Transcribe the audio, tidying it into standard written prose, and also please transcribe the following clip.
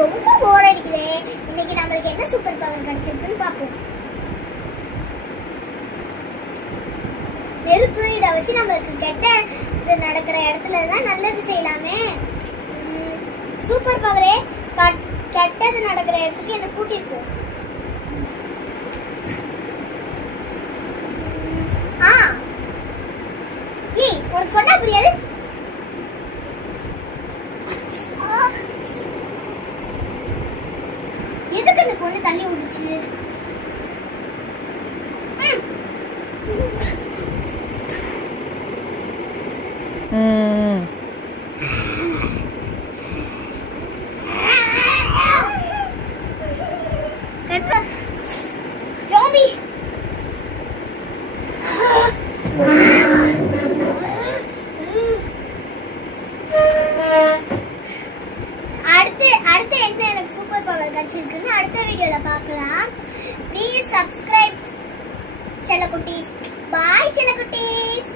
ரொம்ப போர் அடிக்குதே. இன்னைக்கு நம்மளுக்கு என்ன சூப்பர் பவர் கிடைச்சிருக்குன்னு பார்ப்போம். நெருப்பு இதை வச்சு நம்மளுக்கு கெட்டது நடக்கிற இடத்துல எல்லாம் நல்லது செய்யலாமே. சூப்பர் பவரே கெட்டது நடக்கிற இடத்துக்கு என்ன கூட்டிருக்கோம். ஏய், உனக்கு சொன்னா புரியாது. எதுக்கு இந்த பொண்ணு தள்ளி விடுச்சு? ஜோம்பி அடுத்து என்ன எனக்கு சூப்பர் பவர் கிடைச்சிருக்குன்னு அடுத்த வீடியோல பார்க்கலாம். ப்ளீஸ் சப்ஸ்கிரைப் செல்லக்குட்டீஸ். பாய் செல்லக்குட்டீஸ்.